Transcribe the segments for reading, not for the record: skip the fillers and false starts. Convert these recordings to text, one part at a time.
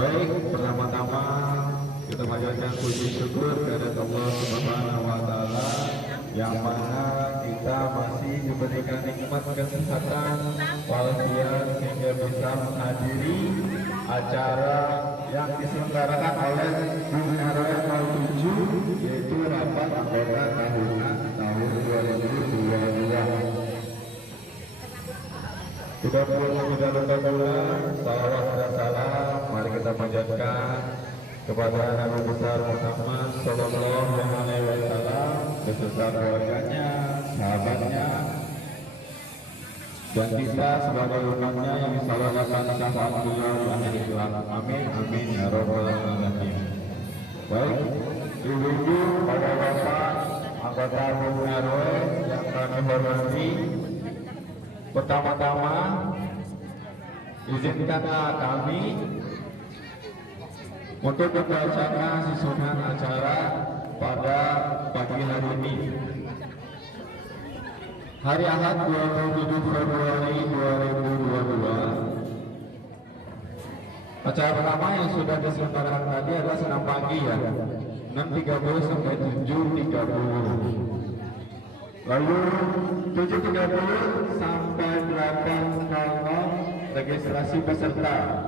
Baik, pertama-tama kita panjatkan puji syukur kepada Allah Subhanahu wa taala yang mana kita masih diberikan nikmat kesehatan walafiat sehingga bisa menghadiri acara yang diselenggarakan oleh Bung RW 07 yaitu rapat anggota tahunan tahun 2022. Tidak perlu tunda-tunda, salawat dan salam mari kita panjatkan kepada Nabi besar Muhammad Sallallahu Alaihi Wasallam beserta keluarganya, sahabatnya, dan kita sebagai umatnya yang disalahkan syafaat beliau di akhir Islam. Amin, amin ya rabbal alamin. Baik, ibu-ibu, bapak-bapak, anggota Bung RW yang kami hormati, pertama-tama izinkanlah kami untuk membacakan susunan acara pada pagi hari ini. Hari Ahad 27 Februari 2022. Acara pertama yang sudah diselenggarakan tadi adalah senam pagi ya, 6.30 sampai 7.30. Lalu 7.30 sampai 8.00 registrasi peserta.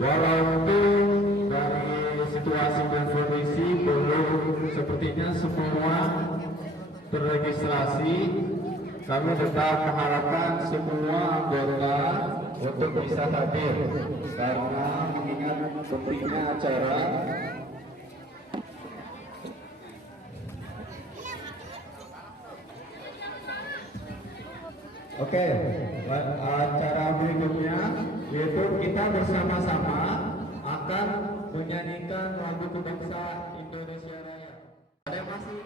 Walaupun dari situasi dan kondisi belum sepertinya semua terregistrasi, kami tetap mengharapkan semua anggota untuk bisa hadir karena mengingat pentingnya acara. Oke, acara berikutnya yaitu kita bersama-sama akan menyanyikan lagu kebangsaan Indonesia Raya. Ada yang masih?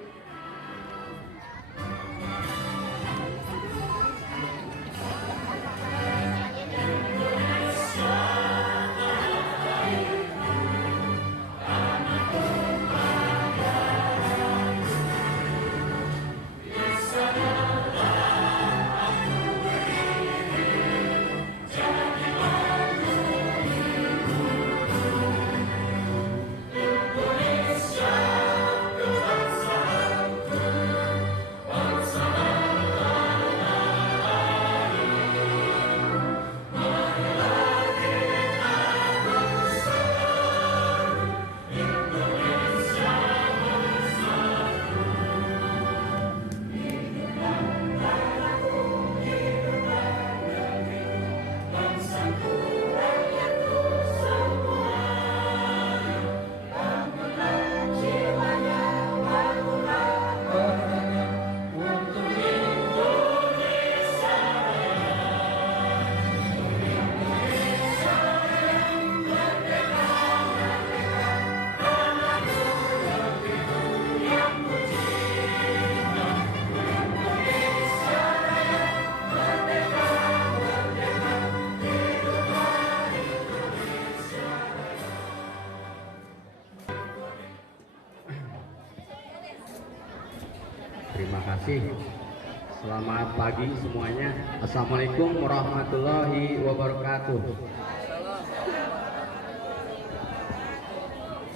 Terima kasih. Selamat pagi semuanya. Assalamualaikum warahmatullahi wabarakatuh.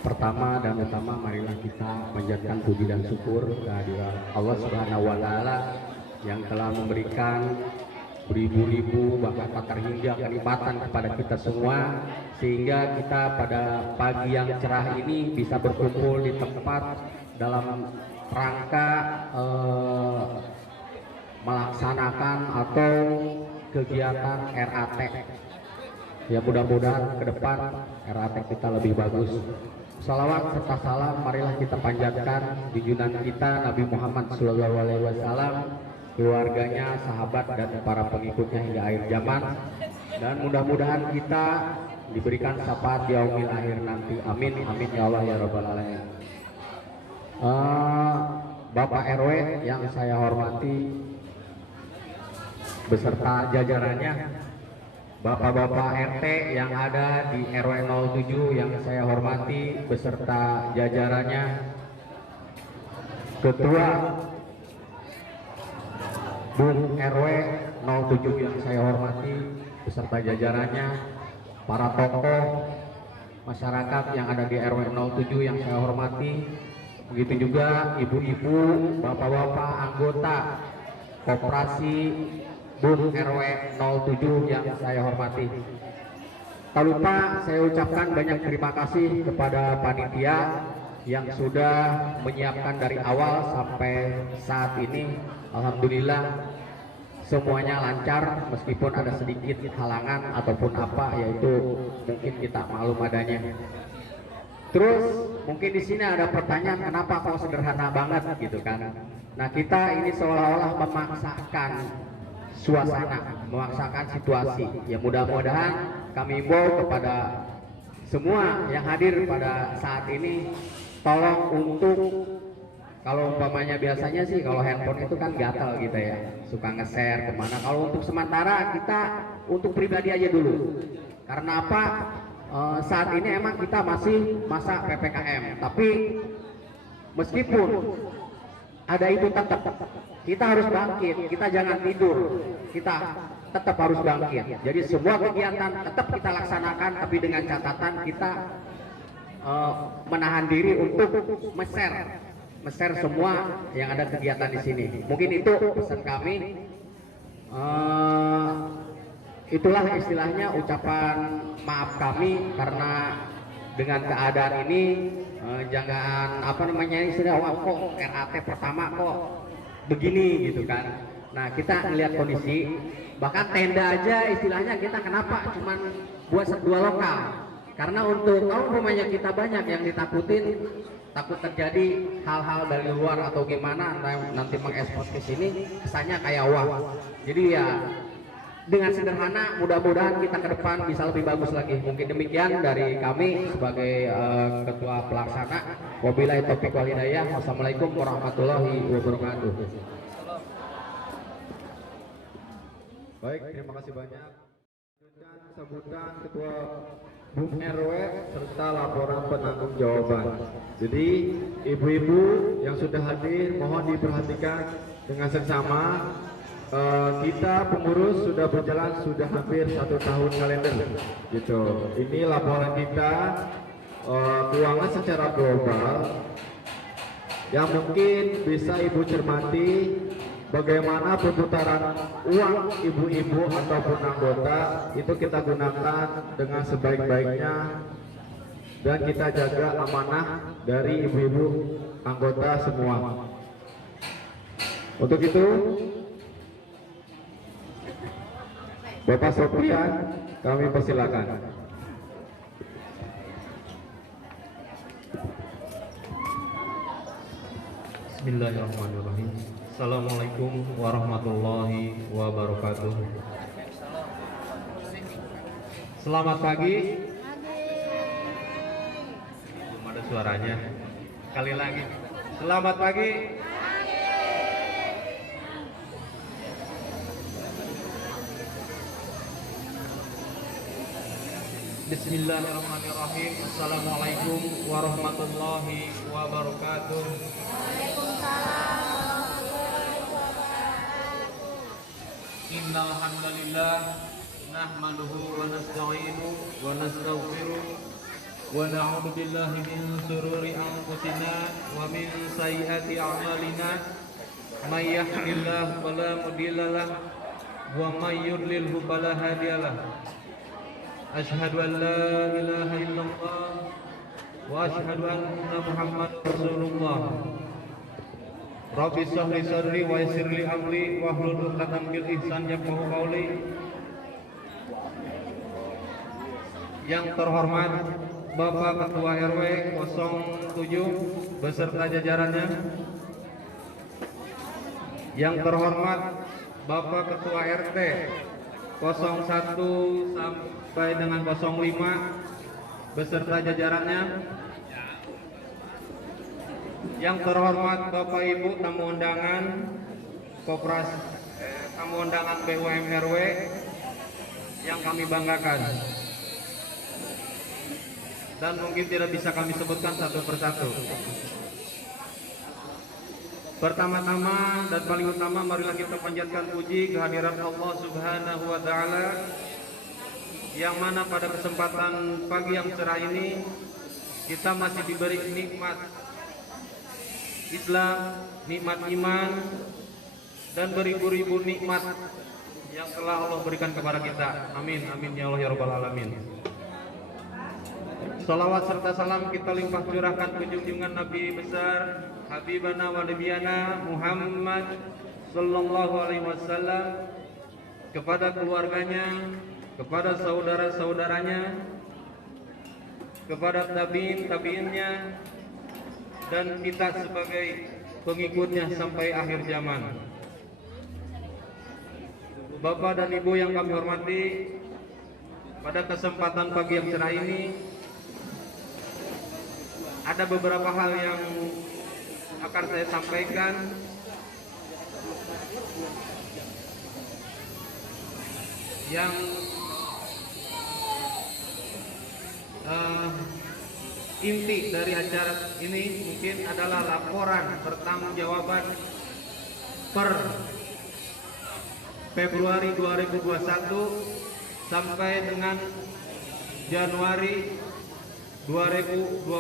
Pertama dan utama marilah kita panjatkan puji dan syukur kehadirat Allah Subhanahu wa taala yang telah memberikan beribu-ribu bahkan tak terhingga kenikmatan kepada kita semua sehingga kita pada pagi yang cerah ini bisa berkumpul di tempat dalam rangka melaksanakan atau kegiatan RAT. Ya mudah-mudahan ke depan RAT kita lebih bagus. Salawat serta salam marilah kita panjatkan junjungan kita Nabi Muhammad SAW, keluarganya, sahabat dan para pengikutnya hingga akhir zaman. Dan mudah-mudahan kita diberikan syafaat di yaumil akhir nanti. Amin amin ya Allah ya rabbal alamin. Bapak RW yang saya hormati beserta jajarannya, Bapak-bapak RT yang ada di RW 07 yang saya hormati beserta jajarannya, Ketua Bung RW 07 yang saya hormati beserta jajarannya, para tokoh masyarakat yang ada di RW 07 yang saya hormati, begitu juga ibu-ibu, bapak-bapak, anggota koperasi BUM RW 07 yang saya hormati. Tak lupa saya ucapkan banyak terima kasih kepada panitia yang sudah menyiapkan dari awal sampai saat ini. Alhamdulillah semuanya lancar meskipun ada sedikit halangan ataupun apa, yaitu mungkin kita maklum adanya. Terus mungkin di sini ada pertanyaan, kenapa kok sederhana banget gitu kan? Nah, kita ini seolah-olah memaksakan suasana, memaksakan situasi. Ya mudah-mudahan kami himbau kepada semua yang hadir pada saat ini, tolong untuk, kalau umpamanya biasanya sih kalau handphone itu kan gatal gitu ya, suka nge-share kemana. Kalau untuk sementara kita untuk pribadi aja dulu. Karena apa? Saat ini emang kita masih masa PPKM, tapi meskipun ada itu tetap kita harus bangkit, kita jangan tidur, kita tetap harus bangkit. Jadi semua kegiatan tetap kita laksanakan, tapi dengan catatan kita menahan diri untuk share semua yang ada kegiatan di sini. Mungkin itu pesan kami. Itulah istilahnya ucapan maaf kami karena dengan keadaan ini jangan apa namanya istilah kok RAT pertama kok begini gitu kan. Nah, kita melihat kondisi, bahkan tenda aja istilahnya kita kenapa cuman buat dua lokal, karena untuk kalau rumahnya kita banyak yang ditakutin, takut terjadi hal-hal dari luar atau gimana nanti mengekspos ke sini kesannya kayak wah. Jadi ya dengan sederhana, mudah-mudahan kita ke depan bisa lebih bagus lagi. Mungkin demikian dari kami sebagai ketua pelaksana. Wabillahi taufiq wal hidayah. Wassalamualaikum warahmatullahi wabarakatuh. Baik, terima kasih banyak. Sambutan Ketua BUM RW serta laporan penanggung jawaban. Jadi ibu-ibu yang sudah hadir mohon diperhatikan dengan seksama. Kita pengurus sudah berjalan sudah hampir 1 tahun kalender gitu. Ini laporan kita keuangan secara global yang mungkin bisa ibu cermati bagaimana perputaran uang ibu-ibu ataupun anggota itu kita gunakan dengan sebaik-baiknya dan kita jaga amanah dari ibu-ibu anggota semua. Untuk itu Bapak Sofian, kami persilakan. Bismillahirrahmanirrahim. Assalamualaikum warahmatullahi wabarakatuh. Selamat pagi. Belum ada suaranya. Sekali lagi. Selamat pagi. Bismillahirrahmanirrahim. Assalamualaikum warahmatullahi wabarakatuh. Innal hamdalillah nahmaduhu wa nasta'inuhu wa nastaghfiruh wa na'udzu billahi min shururi anfusina wa min sayyiati a'malina. May yahdihillahu fala mudilla lahu wa may yudlilhu fala hadiyalah. Asyhadu an la ilaha illallah wa asyhadu anna Muhammadar Rasulullah. Rabbi shrah li sadri wa yassir li amri wahlul 'uqdatam min lisani yafqahu qawli. Yang terhormat Bapak Ketua RW 07 beserta jajarannya. Yang terhormat Bapak Ketua RT 01 sampai dengan 05 beserta jajarannya. Yang terhormat Bapak Ibu tamu undangan Koperasi tamu undangan BUM RW yang kami banggakan, dan mungkin tidak bisa kami sebutkan satu persatu. Pertama-tama dan paling utama, marilah kita panjatkan puji kehadirat Allah Subhanahu wa Ta'ala yang mana pada kesempatan pagi yang cerah ini kita masih diberi nikmat Islam, nikmat iman, dan beribu-ribu nikmat yang telah Allah berikan kepada kita. Amin, amin ya Allah ya Rabbal Alamin. Salawat serta salam kita limpah curahkan ke junjungan Nabi besar Habibana wa Nabiyana Muhammad sallallahu alaihi wasallam, kepada keluarganya, kepada saudara-saudaranya, kepada tabiin-tabiinnya, dan kita sebagai pengikutnya sampai akhir zaman. Bapak dan Ibu yang kami hormati, pada kesempatan pagi yang cerah ini ada beberapa hal yang akan saya sampaikan yang inti dari acara ini mungkin adalah laporan pertanggungjawaban per Februari 2021 sampai dengan Januari 2022.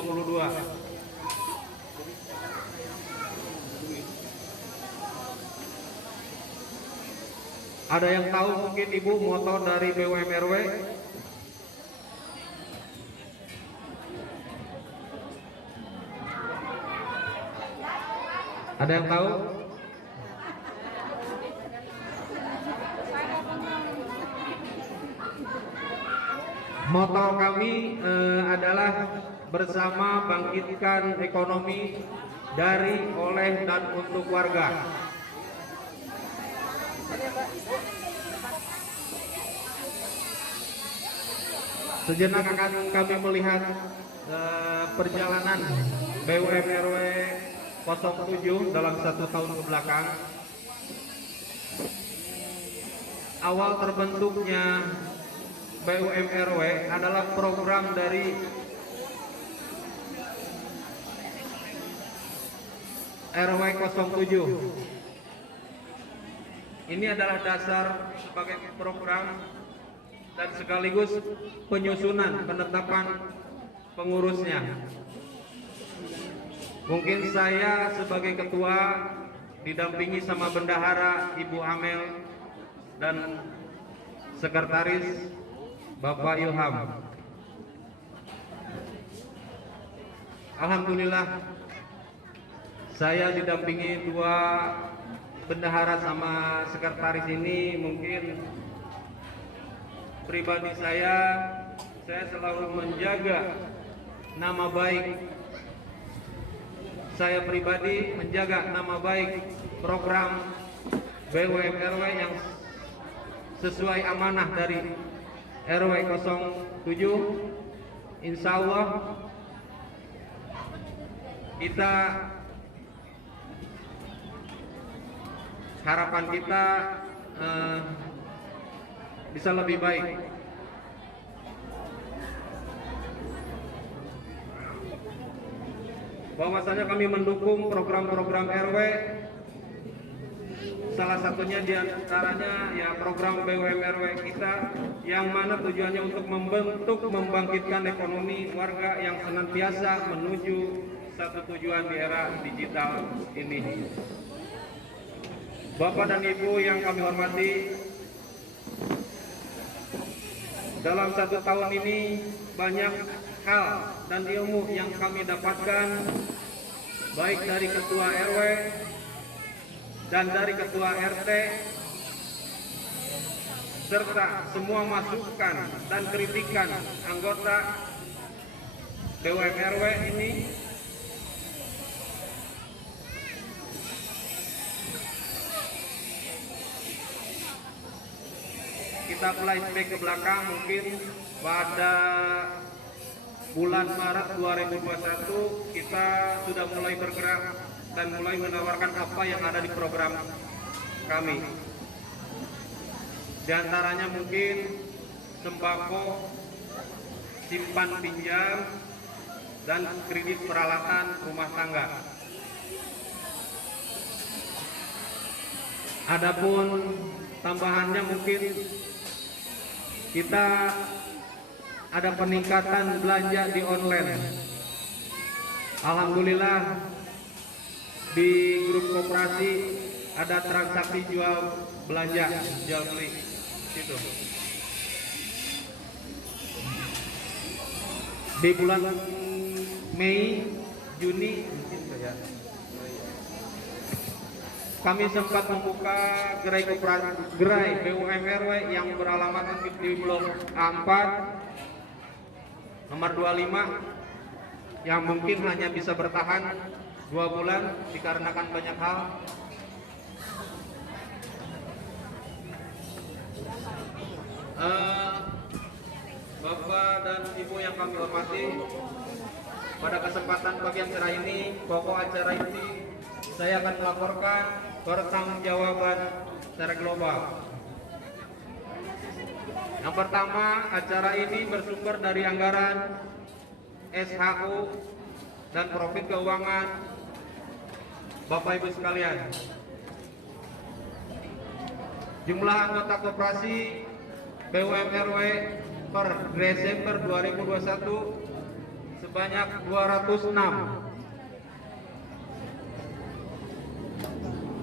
Ada yang tahu mungkin Ibu moto dari BUMN RW? Ada yang tahu? Moto kami adalah bersama bangkitkan ekonomi dari, oleh, dan untuk warga. Sejenak akan kami melihat perjalanan BUMN RW 07 dalam 1 tahun ke belakang. Awal terbentuknya BUMN RW adalah program dari RW 07. Ini adalah dasar sebagai program dan sekaligus penyusunan penetapan pengurusnya. Mungkin saya sebagai ketua didampingi sama bendahara Ibu Amel dan sekretaris Bapak Ilham. Alhamdulillah saya didampingi dua bendahara sama sekretaris ini. Mungkin pribadi saya selalu menjaga nama baik saya pribadi, menjaga nama baik program BUMN RW yang sesuai amanah dari RW 07. Insya Allah kita, harapan kita bisa lebih baik. Bahwasanya kami mendukung program-program RW, salah satunya diantaranya ya program BUMN RW kita, yang mana tujuannya untuk membangkitkan ekonomi warga yang senantiasa menuju satu tujuan di era digital ini. Bapak dan Ibu yang kami hormati, dalam 1 tahun ini banyak hal dan ilmu yang kami dapatkan, baik dari ketua RW dan dari ketua RT, serta semua masukan dan kritikan anggota BUMN RW ini. Kita flashback ke belakang, mungkin pada bulan Maret 2021 kita sudah mulai bergerak dan mulai menawarkan apa yang ada di program kami. Di antaranya mungkin sembako, simpan pinjam, dan kredit peralatan rumah tangga. Adapun tambahannya mungkin kita ada peningkatan belanja di online. Alhamdulillah di grup koperasi ada transaksi jual belanja, jual beli gitu. Di bulan Mei, Juni kami sempat membuka gerai BUMRW yang beralamat di Blok A4 nomor 25 yang mungkin hanya bisa bertahan 2 bulan dikarenakan banyak hal. Bapak dan Ibu yang kami hormati, pada kesempatan pagi yang cerah ini, pokok acara ini saya akan melaporkan pertanggungjawaban secara global. Yang pertama, acara ini bersumber dari anggaran SHU dan profit keuangan Bapak Ibu sekalian. Jumlah anggota koperasi BUMRW per Desember 2021 sebanyak 206.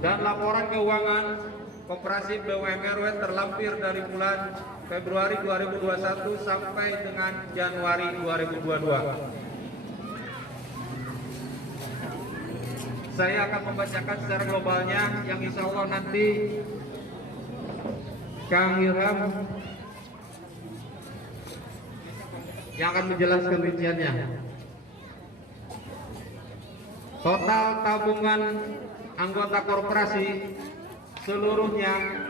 Dan laporan keuangan koperasi BUMRW terlampir dari bulan Februari 2021 sampai dengan Januari 2022. Saya akan membacakan secara globalnya yang insya Allah nanti Kang Ilham yang akan menjelaskan rinciannya. Total tabungan anggota korporasi seluruhnya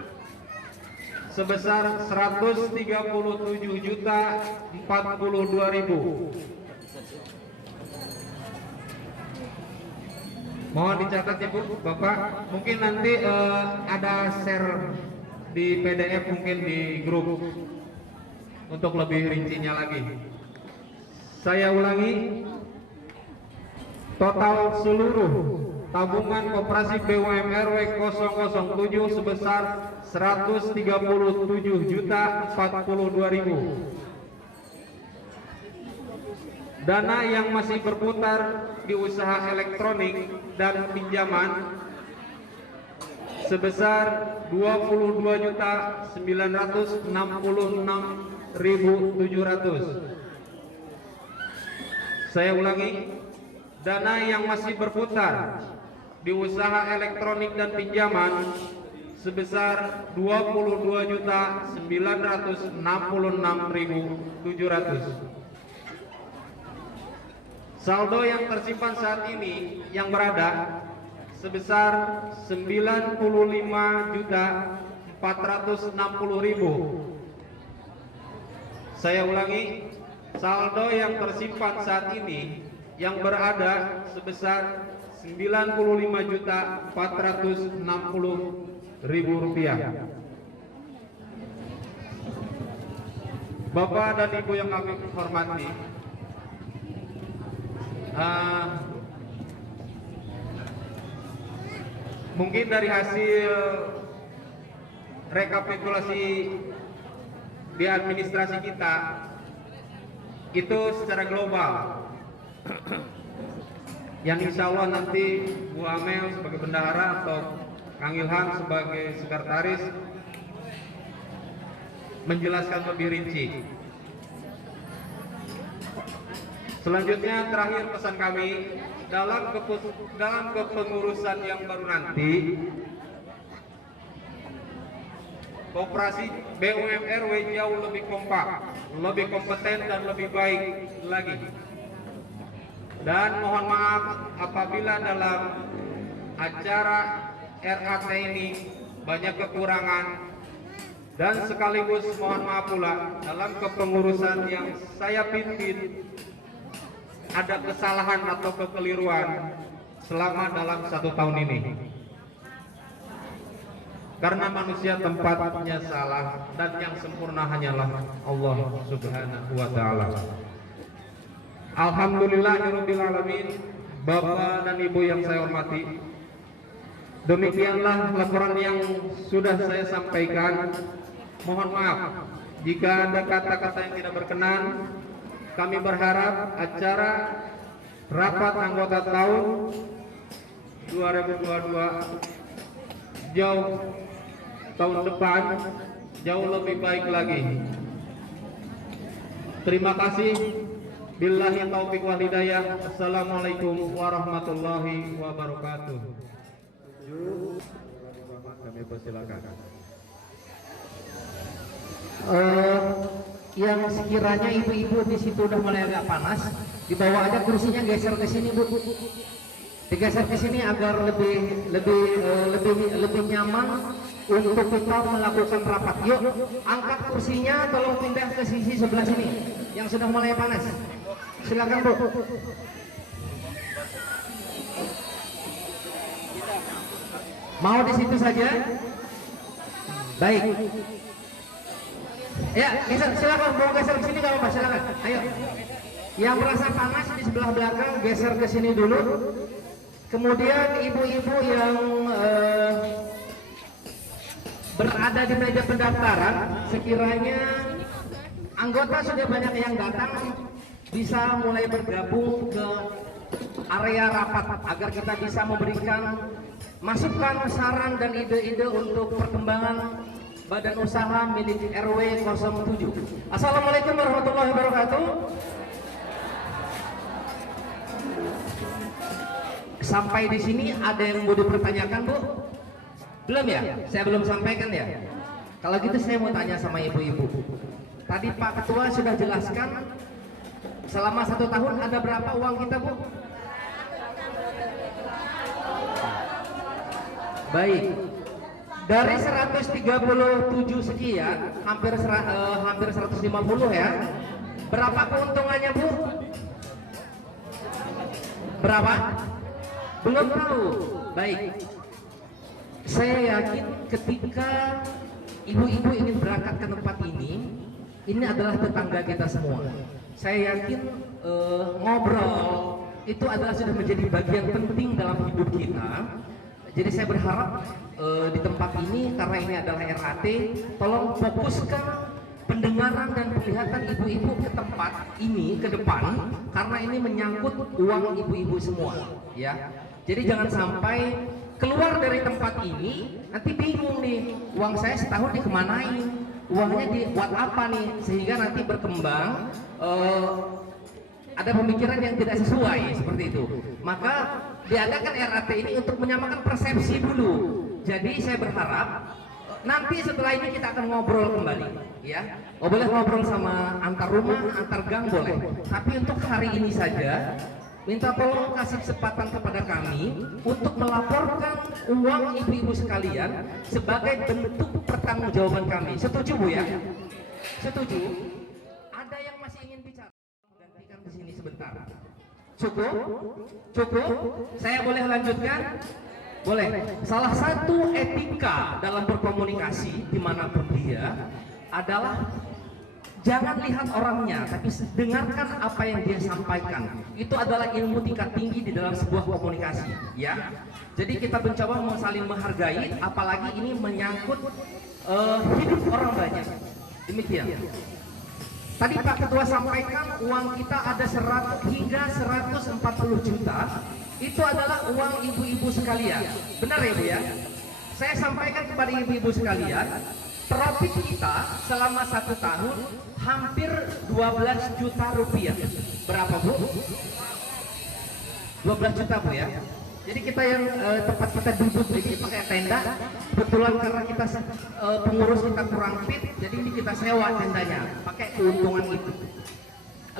sebesar 137.042.000. Mohon dicatat ya Bu, Bapak. Mungkin nanti ada share di PDF mungkin di grup untuk lebih rincinya lagi. Saya ulangi, total seluruh tabungan koperasi BUMRW 007 sebesar 137.042.000. Dana yang masih berputar di usaha elektronik dan pinjaman sebesar 22.966.700. Saya ulangi, dana yang masih berputar di usaha elektronik dan pinjaman sebesar 22.966.700. Saldo yang tersimpan saat ini yang berada sebesar 95.460.000. Saya ulangi, saldo yang tersimpan saat ini yang berada sebesar 95.460.000 rupiah. Bapak dan Ibu yang kami hormati, mungkin dari hasil rekapitulasi di administrasi kita itu secara global yang insya Allah nanti Bu Amel sebagai bendahara atau Kang Ilham sebagai sekretaris menjelaskan lebih rinci. Selanjutnya, terakhir pesan kami dalam kepengurusan yang baru nanti, koperasi BUMRW jauh lebih kompak, lebih kompeten dan lebih baik lagi. Dan mohon maaf apabila dalam acara RAT ini banyak kekurangan, dan sekaligus mohon maaf pula dalam kepengurusan yang saya pimpin ada kesalahan atau kekeliruan selama dalam 1 tahun ini. Karena manusia tempatnya salah dan yang sempurna hanyalah Allah Subhanahu wa ta'ala. Alhamdulillahirabbil alamin. Bapak dan Ibu yang saya hormati, demikianlah laporan yang sudah saya sampaikan. Mohon maaf Jika ada kata-kata yang tidak berkenan, kami berharap acara rapat anggota tahun 2022 tahun depan jauh lebih baik lagi. Terima kasih. Billahi taufiq wal hidayah. Assalamualaikum warahmatullahi wabarakatuh. Kami persilakan. Yang sekiranya ibu-ibu di situ udah mulai agak panas, dibawa aja kursinya, geser ke sini Bu. Digeser ke sini agar lebih nyaman untuk kita melakukan rapat. Yuk, angkat kursinya, tolong pindah ke sisi sebelah sini yang sudah mulai panas. Silakan Bu. Mau di situ saja? Baik. Ya, geser, silakan. Mau geser ke sini kalau apa? Silakan. Ayo. Yang merasa panas di sebelah belakang geser ke sini dulu. Kemudian ibu-ibu yang berada di meja pendaftaran, sekiranya anggota sudah banyak yang datang, bisa mulai bergabung ke area rapat agar kita bisa memberikan masukan, saran dan ide-ide untuk perkembangan badan usaha milik RW 07. Assalamualaikum warahmatullahi wabarakatuh. Sampai di sini ada yang mau dipertanyakan Bu? Belum ya? Saya belum sampaikan ya? Kalau gitu saya mau tanya sama ibu-ibu. Tadi Pak Ketua sudah jelaskan selama 1 tahun ada berapa uang kita Bu? Baik. Dari 137 sekian, hampir 150 ya. Berapa keuntungannya Bu? Berapa? Belum tahu. Baik. Saya yakin ketika ibu-ibu ingin berangkat ke tempat ini adalah tetangga kita semua. Saya yakin ngobrol itu adalah sudah menjadi bagian penting dalam hidup kita. Jadi saya berharap di tempat ini, karena ini adalah RAT, tolong fokuskan pendengaran dan penglihatan ibu-ibu ke tempat ini ke depan, karena ini menyangkut uang ibu-ibu semua, ya. Jadi jangan sampai keluar dari tempat ini nanti bingung nih, uang saya setahun dikemanain, uangnya dibuat apa nih, sehingga nanti berkembang ada pemikiran yang tidak sesuai seperti itu. Maka diadakan RAT ini untuk menyamakan persepsi dulu. Jadi saya berharap nanti setelah ini kita akan ngobrol kembali, ya. Oh, boleh ngobrol sama antar rumah, antar gang boleh. Tapi untuk hari ini saja, minta tolong kasih kesempatan kepada kami untuk melaporkan uang ibu-ibu sekalian sebagai bentuk pertanggungjawaban kami. Setuju Bu ya? Setuju? Ada yang masih ingin bicara? Gantikan di sini sebentar. Cukup? Cukup? Saya boleh lanjutkan? Boleh. Salah satu etika dalam berkomunikasi dimanapun dia adalah jangan lihat orangnya, tapi dengarkan apa yang dia sampaikan. Itu adalah ilmu tingkat tinggi di dalam sebuah komunikasi, ya. Jadi kita mencoba saling menghargai, apalagi ini menyangkut hidup orang banyak. Demikian. Tadi Pak Ketua sampaikan uang kita ada 100 hingga 140 juta. Itu adalah uang ibu-ibu sekalian. Benar ya Bu ya? Saya sampaikan kepada ibu-ibu sekalian, profit kita selama 1 tahun hampir 12 juta rupiah. Berapa Bu? 12 juta Bu ya. Jadi kita yang tempat kita duduk ini pakai tenda, kebetulan karena kita pengurus kita kurang fit, jadi ini kita sewa tendanya, pakai keuntungan itu.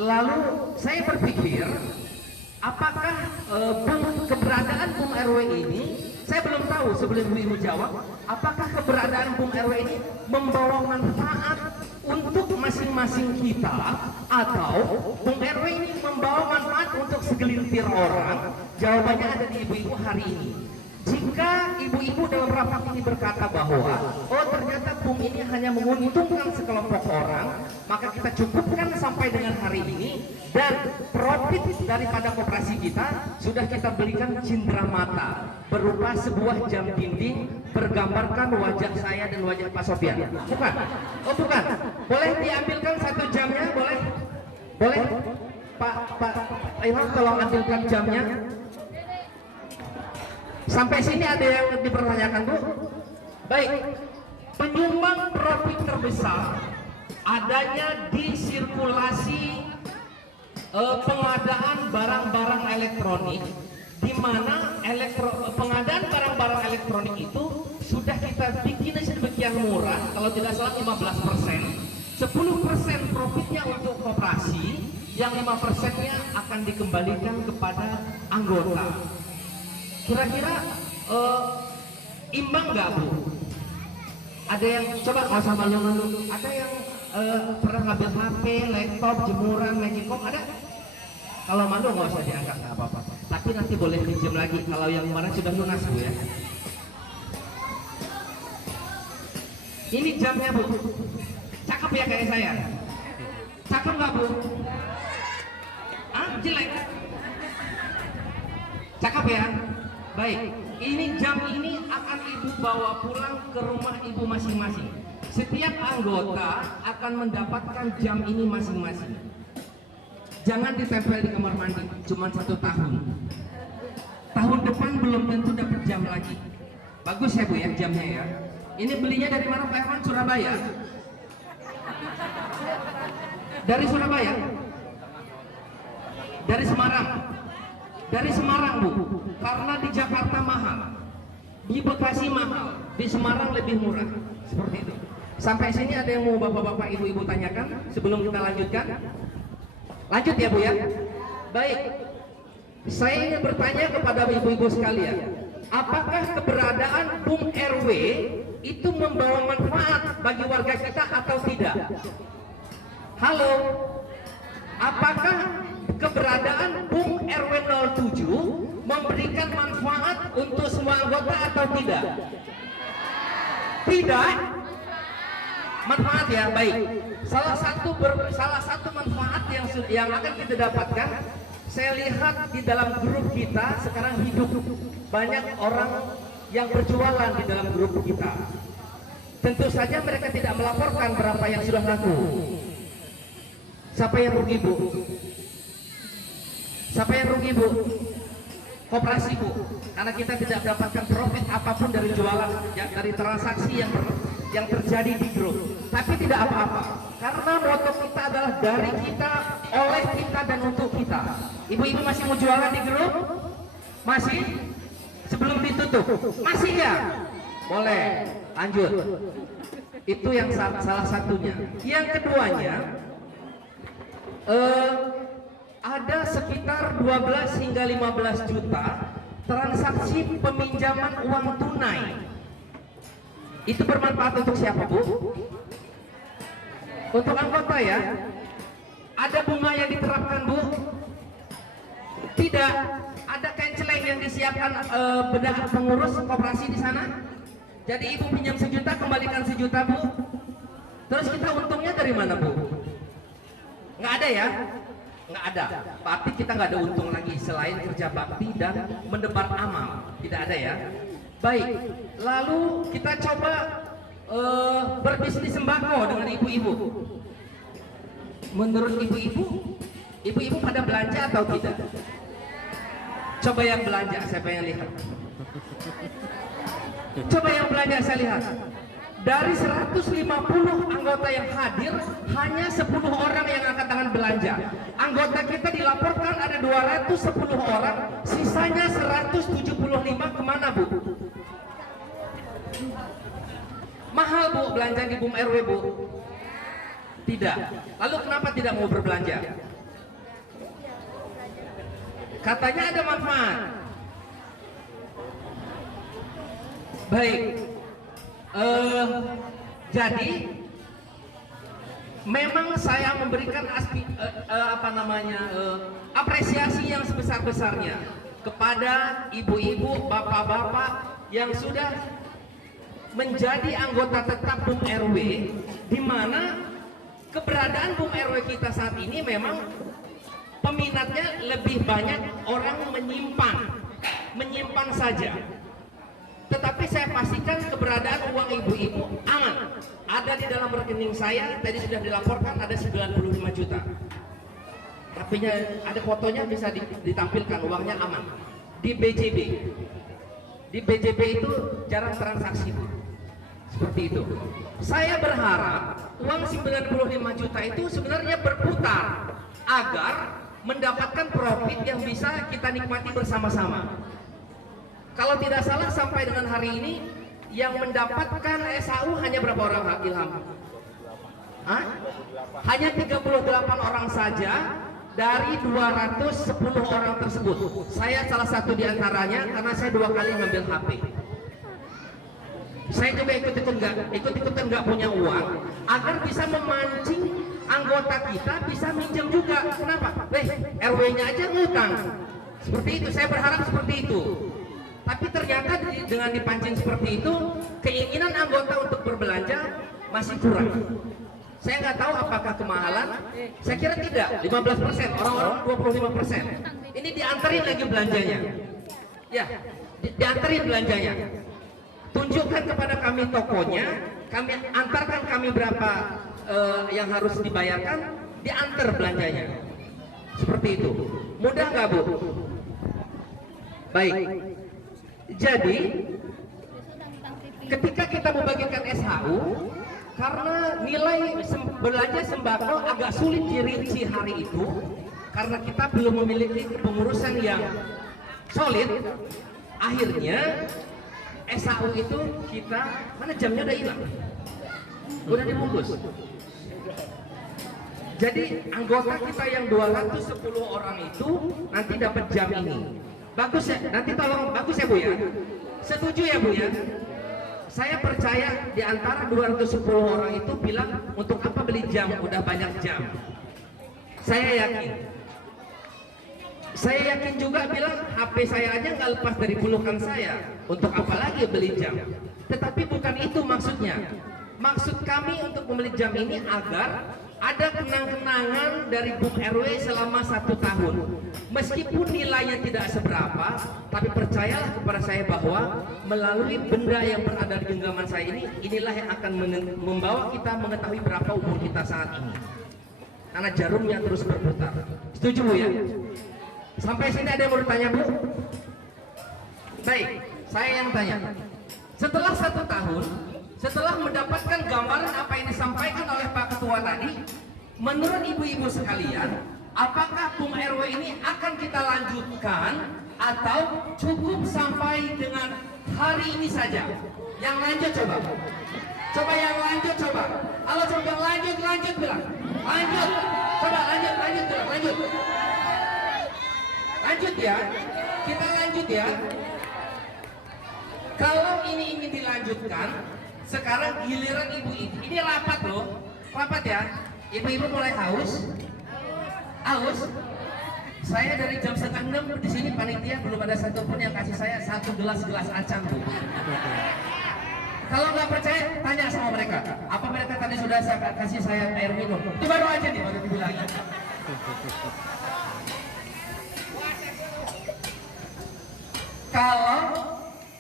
Lalu saya berpikir, apakah keberadaan Bung RW ini, saya belum tahu sebelum Ibu jawab, apakah keberadaan Bung RW ini membawa manfaat untuk masing-masing kita, atau Bung RW ini membawa manfaat untuk segelintir orang? Jawabannya ada di ibu-ibu hari ini. Jika ibu-ibu dalam rapat ini berkata bahwa oh ternyata Bung ini hanya menguntungkan sekelompok orang, maka kita cukupkan sampai dengan hari ini, dan profit daripada koperasi kita sudah kita belikan cindera mata berupa sebuah jam dinding bergambarkan wajah saya dan wajah Pak Sofian. Bukan? Oh bukan. Boleh diambilkan 1 jamnya, boleh? Boleh? Pak Ilham tolong ambilkan jamnya. Sampai sini ada yang dipertanyakan, Bu? Baik. Penyumbang profit terbesar adanya di sirkulasi pengadaan barang-barang elektronik, di mana pengadaan barang-barang elektronik itu sudah kita bikin sedemikian murah, kalau tidak salah 15%, 10% profitnya untuk koperasi, yang 5%-nya akan dikembalikan kepada anggota. Kira-kira imbang nggak, Bu? Ada yang coba nggak usah malu-malu, ada yang pernah ngambil HP, laptop, jemuran, magicom, ada? Kalau malu nggak usah diangkat, nggak apa-apa. Tapi nanti boleh pinjam lagi kalau yang kemarin sudah lunas, Bu ya. Ini jamnya, Bu. Cakep ya kayak saya? Cakep nggak, Bu? Ah, jelek? Cakep ya? Baik. Ini jam ini akan Ibu bawa pulang ke rumah Ibu masing-masing. Setiap anggota akan mendapatkan jam ini masing-masing. Jangan ditempel di kamar mandi, cuma 1 tahun. Tahun depan belum tentu dapat jam lagi. Bagus ya, Bu ya, jamnya ya. Ini belinya dari mana, Pak Herman? Surabaya? Dari Surabaya? Dari Semarang? Dari Semarang, Bu. Karena di Jakarta mahal, di Bekasi mahal, di Semarang lebih murah. Seperti itu. Sampai sini ada yang mau bapak-bapak, ibu-ibu tanyakan sebelum kita lanjutkan? Lanjut ya, Bu ya. Baik. Saya ingin bertanya kepada ibu-ibu sekalian, apakah keberadaan Bung RW itu membawa manfaat bagi warga kita atau tidak? Halo. Apakah keberadaan Bung RW 07 memberikan manfaat untuk semua anggota atau tidak? Tidak. Manfaat ya, baik. Salah satu manfaat yang akan kita dapatkan, saya lihat di dalam grup kita sekarang hidup banyak orang yang berjualan di dalam grup kita. Tentu saja mereka tidak melaporkan berapa yang sudah laku. Siapa yang rugi, Bu? Siapa yang rugi, Bu? Koperasi, Bu. Karena kita tidak mendapatkan profit apapun dari jualan, ya, dari transaksi yang terjadi di grup. Tapi tidak apa-apa, karena moto kita adalah dari kita, oleh kita, dan untuk kita. Ibu-ibu masih mau jualan di grup? Masih? Sebelum ditutup? Masih ya? Boleh, lanjut. Itu yang salah satunya. Yang keduanya, ada sekitar 12 hingga 15 juta transaksi peminjaman uang tunai. Itu bermanfaat untuk siapa, Bu? Untuk anggota ya. Ada bunga yang diterapkan, Bu? Tidak. Ada canceling yang disiapkan bendahara pengurus koperasi di sana. Jadi Ibu pinjam 1 juta, kembalikan 1 juta, Bu. Terus kita untungnya dari mana, Bu? Nggak ada ya? Nggak ada. Tapi kita nggak ada untung lagi selain kerja bakti dan mendebar amal. Tidak ada ya? Baik, lalu kita coba berbisnis sembako dengan ibu-ibu. Menurut ibu-ibu pada belanja atau tidak? Coba yang belanja, saya pengen lihat. Coba yang belanja, saya lihat. Dari 150 anggota yang hadir, hanya 10 orang yang angkat tangan belanja. Anggota kita dilaporkan ada 210 orang, sisanya 175 kemana, Bu? Mahal, Bu, belanja di Bung RW, Bu? Tidak. Lalu kenapa tidak mau berbelanja? Katanya ada manfaat. Baik. Jadi memang saya memberikan apresiasi yang sebesar-besarnya kepada ibu-ibu, bapak-bapak yang sudah menjadi anggota tetap Bung RW, di mana keberadaan Bung RW kita saat ini memang peminatnya lebih banyak orang menyimpan saja. Tetapi tetapi saya pastikan keberadaan uang ibu-ibu aman. Ada di dalam rekening saya, tadi sudah dilaporkan ada 95 juta. HP-nya ada fotonya, bisa ditampilkan, uangnya aman. Di BJB. Di BJB itu jarang transaksi, Bu. Seperti itu. Saya berharap uang 95 juta itu sebenarnya berputar agar mendapatkan profit yang bisa kita nikmati bersama-sama. Kalau tidak salah sampai dengan hari ini yang mendapatkan SAU hanya berapa orang, Ilham? Hah? Hanya 38 orang saja dari 210 orang tersebut. Saya salah satu di antaranya karena saya 2 kali ngambil HP. Saya juga ikut-ikutan nggak punya uang agar bisa memancing anggota kita bisa minjem juga. Kenapa? RW-nya aja ngutang. Seperti itu, saya berharap seperti itu. Tapi ternyata dengan dipancing seperti itu, keinginan anggota untuk berbelanja masih kurang. Saya nggak tahu apakah kemahalan. Saya kira tidak. 15%, orang-orang 25%. Ini diantarin lagi belanjanya. Ya, diantarin belanjanya. Tunjukkan kepada kami tokonya, kami antarkan kami berapa yang harus dibayarkan, diantar belanjanya. Seperti itu. Mudah nggak, Bu? Baik. Jadi ketika kita membagikan SHU, karena nilai belanja sembako agak sulit dirinci hari itu, karena kita belum memiliki kepengurusan yang solid, akhirnya SHU itu kita, mana jamnya udah hilang, udah dibungkus. Jadi anggota kita yang 210 orang itu nanti dapat jam ini. Bagus ya, nanti tolong, bagus ya Bu ya. Setuju ya Bu ya. Saya percaya di antara 210 orang itu bilang untuk apa beli jam, udah banyak jam. Saya yakin juga bilang HP saya aja nggak lepas dari pelukan saya. Untuk apa lagi beli jam? Tetapi bukan itu maksudnya. Maksud kami untuk membeli jam ini agar ada kenang-kenangan dari Bung RW selama 1 tahun. Meskipun nilainya tidak seberapa, tapi percayalah kepada saya bahwa melalui benda yang berada di genggaman saya ini, inilah yang akan membawa kita mengetahui berapa umur kita saat ini. Karena jarumnya terus berputar. Setuju Bu ya? Sampai sini ada yang mau bertanya Bu? Baik, saya yang tanya. Setelah 1 tahun, setelah mendapatkan gambaran apa yang disampaikan oleh Pak Ketua tadi, menurut ibu-ibu sekalian, apakah Bung RW ini akan kita lanjutkan atau cukup sampai dengan hari ini saja? Yang lanjut coba. Coba yang lanjut coba. Halo coba lanjut bilang. Lanjut. Coba lanjut bilang, lanjut. Lanjut ya. Kita lanjut ya. Kalau ini ingin dilanjutkan, sekarang giliran ibu-ibu. Ini rapat loh, rapat ya. Ibu-ibu mulai haus. Saya dari jam 5:30 di sini panitia belum ada satupun yang kasih saya 1 gelas acan Bu. Kalau nggak percaya, tanya sama mereka. Apa mereka tadi sudah kasih saya air minum? Itu baru aja nih, baru dibilang. Kalau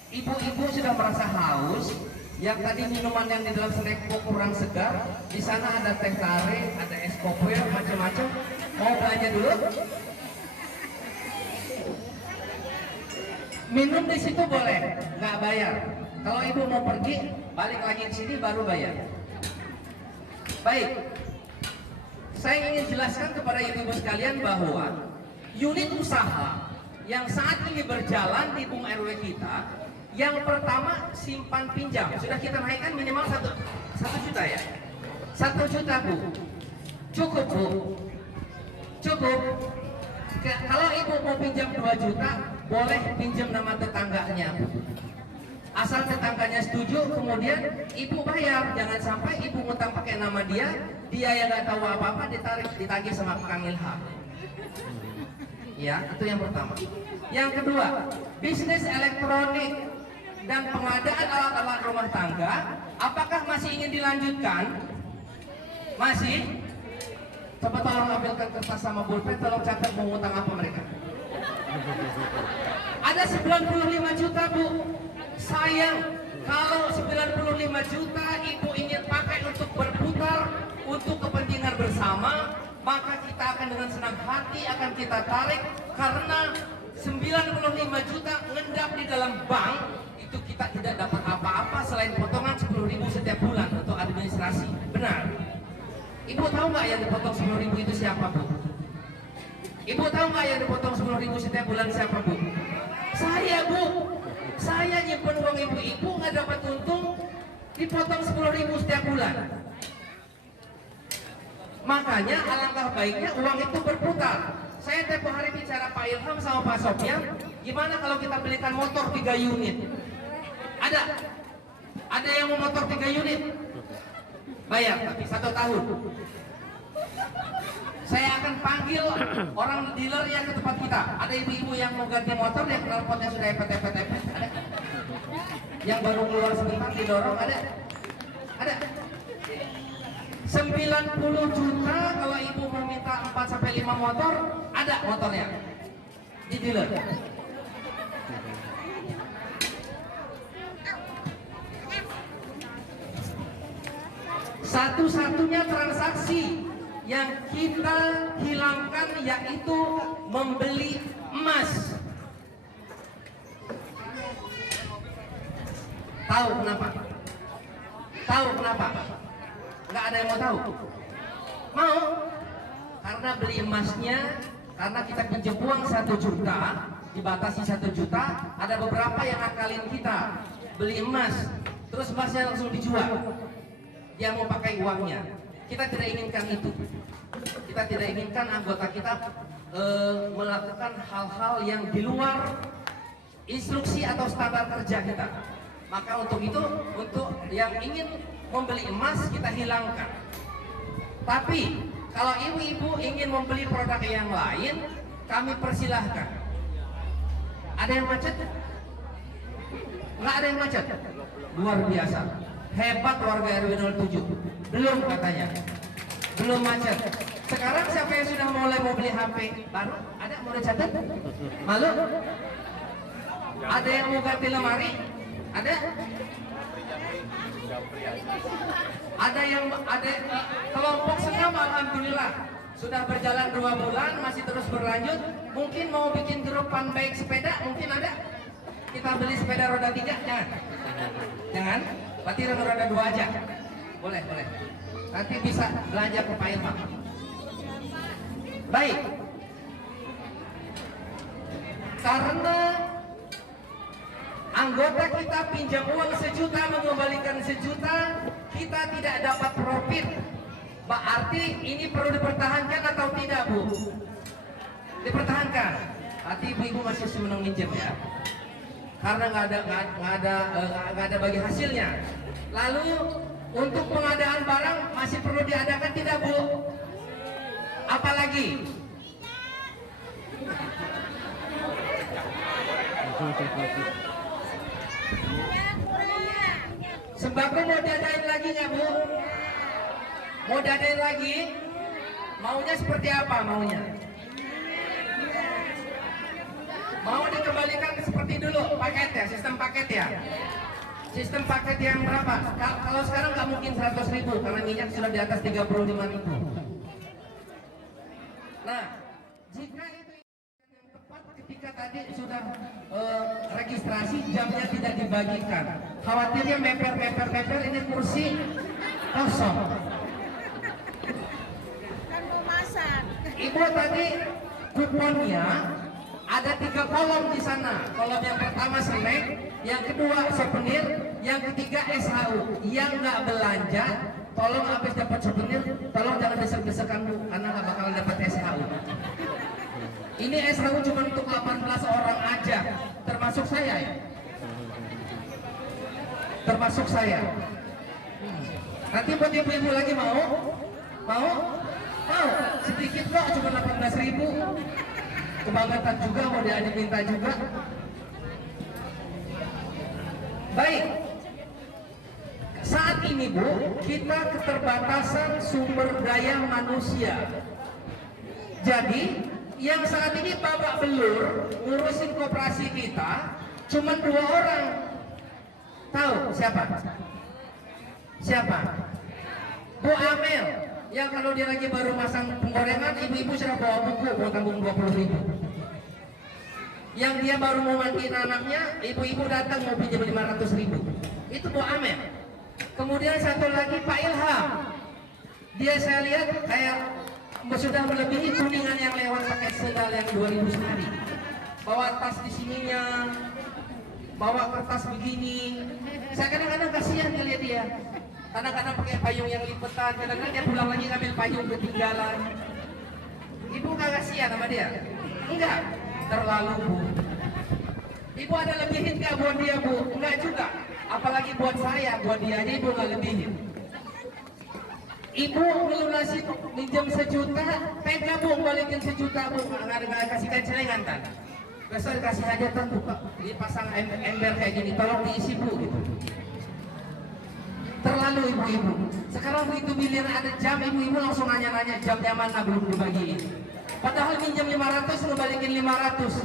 ibu-ibu sudah merasa haus, yang tadi minuman yang di dalam snackbox kurang segar, di sana ada teh tarik, ada es kopi, macam-macam. Mau belanja dulu? Minum di situ boleh, nggak bayar. Kalau ibu mau pergi, balik lagi ke sini baru bayar. Baik, saya ingin jelaskan kepada ibu-ibu sekalian bahwa unit usaha yang saat ini berjalan di Bung RW kita, yang pertama simpan pinjam sudah kita naikkan minimal 1 juta ya. 1 juta Bu, cukup Bu, cukup. Kalau ibu mau pinjam 2 juta, boleh pinjam nama tetangganya Bu. Asal tetangganya setuju, kemudian ibu bayar. Jangan sampai ibu ngutang pakai nama dia yang nggak tahu apa-apa ditagih sama Kang Ilham. Ya, itu yang pertama. Yang kedua, bisnis elektronik dan pengadaan alat-alat rumah tangga, apakah masih ingin dilanjutkan? Masih? Coba tolong ambilkan kertas sama pulpen, tolong catat mau ngutang apa mereka. Ada 95 juta Bu. Sayang kalau 95 juta ibu ingin pakai untuk berputar untuk kepentingan bersama, maka kita akan dengan senang hati akan kita tarik, karena 95 juta ngendap di dalam bank itu kita tidak dapat apa-apa selain potongan 10.000 setiap bulan untuk administrasi. Benar? Ibu tahu nggak yang dipotong 10.000 itu siapa, Bu? Ibu tahu nggak yang dipotong 10.000 setiap bulan siapa, Bu? Saya, Bu. Saya nyimpen uang ibu-ibu nggak dapat untung, dipotong 10.000 setiap bulan. Makanya alangkah baiknya uang itu berputar. Saya tempoh hari bicara Pak Ilham sama Pak Sofyan, gimana kalau kita belikan motor 3 unit? Ada? Ada yang mau motor 3 unit? Bayar tapi 1 tahun. Saya akan panggil orang dealer yang ke tempat kita. Ada ibu-ibu yang mau ganti motor, yang knalpotnya sudah epet-epet-epet. Ada? Yang baru keluar sebentar didorong, ada? Ada? 90 juta kalau ibu meminta 4-5 motor, ada motornya di dealer. Satu-satunya transaksi yang kita hilangkan yaitu membeli emas. Tahu kenapa? Tahu kenapa? Nggak ada yang mau tahu? Mau? Karena beli emasnya, karena kita pinjam uang 1 juta, dibatasi 1 juta, ada beberapa yang akalin kita beli emas, terus emasnya langsung dijual. Dia mau pakai uangnya. Kita tidak inginkan itu. Kita tidak inginkan anggota kita melakukan hal-hal yang di luar instruksi atau standar kerja kita. Maka untuk itu, untuk yang ingin membeli emas kita hilangkan. Tapi kalau ibu-ibu ingin membeli produk yang lain, kami persilahkan. Ada yang macet? Nggak ada yang macet? Luar biasa. Hebat warga RW 07. Belum katanya. Belum macet. Sekarang siapa yang sudah mulai mau beli HP baru? Ada mau dicatat? Malu? Ada yang mau ganti lemari? Ada? Ada yang ada kelompok senam, alhamdulillah sudah berjalan 2 bulan, masih terus berlanjut. Mungkin mau bikin grup fan baik sepeda, mungkin ada. Kita beli sepeda roda 3, jangan. Jangan. Berarti roda 2 aja. Boleh, boleh. Nanti bisa belanja ke Pak Ilham. Baik. Karena anggota kita pinjam uang 1 juta, mengembalikan 1 juta, kita tidak dapat profit. Berarti ini perlu dipertahankan atau tidak, Bu? Dipertahankan. Berarti ibu-ibu masih senang minjem ya? Karena nggak ada bagi hasilnya. Lalu untuk pengadaan barang masih perlu diadakan tidak, Bu? Apalagi? Sembako mau diadain lagi nggak, Bu? Mau diadain lagi? Maunya seperti apa maunya? Mau dikembalikan seperti dulu paket ya, sistem paket ya? Sistem paket yang berapa? Kalau sekarang nggak mungkin 100.000 karena minyak sudah di atas 35.000. Nah, jika itu yang tepat ketika tadi sudah registrasi, jamnya tidak dibagikan. Khawatirnya meper ini kursi kosong. Ibu tadi kuponnya ada 3 kolom di sana. Kolom yang pertama snack, yang kedua souvenir, yang ketiga SHU. Yang nggak belanja, tolong habis dapat souvenir, tolong jangan desek-desekan, Bu, karena nggak bakalan dapat SHU. Ini SHU cuma untuk 18 orang aja, termasuk saya ya. Termasuk saya. Nanti buat ibu-ibu lagi mau? Mau? Mau? Sedikit kok, cuma 18.000. Kebangetan juga, mau minta juga. Baik. Saat ini, Bu, kita keterbatasan sumber daya manusia. Jadi, yang saat ini babak belur ngurusin koperasi kita cuma 2 orang. Tahu siapa? Siapa? Bu Amel, yang kalau dia lagi baru masang penggorengan, ibu-ibu sudah bawa buku mau tanggung 20.000. Yang dia baru mau mandiin anaknya, ibu-ibu datang mau pinjam 500.000. Itu Bu Amel. Kemudian satu lagi Pak Ilham. Dia saya lihat kayak sudah melebihi kuningan yang lewat pakai sendal yang 2000 sekali. Bawa tas di sininya, bawa kertas begini. Saya kadang-kadang kasihan ngeliat dia. Kadang-kadang pakai payung yang lipetan, kadang-kadang dia pulang lagi ngambil payung ketinggalan. Ibu nggak kasihan sama dia? Enggak, terlalu Bu. Ibu ada lebihin nggak buat dia Bu? Enggak juga. Apalagi buat saya, buat dia aja ibu nggak lebihin. Ibu melunasi minjem 1 juta, tega Bu balikin 1 juta Bu, nggak kasihkan celengan kan? Besok kasih aja tuh Pak, dipasang ember kayak gini, tolong diisi Bu gitu. Terlalu ibu-ibu. Sekarang begitu biliran ada jam, ibu-ibu langsung nanya-nanya jamnya mana belum dibagiin. Padahal minjem 500 ngebalikin 500.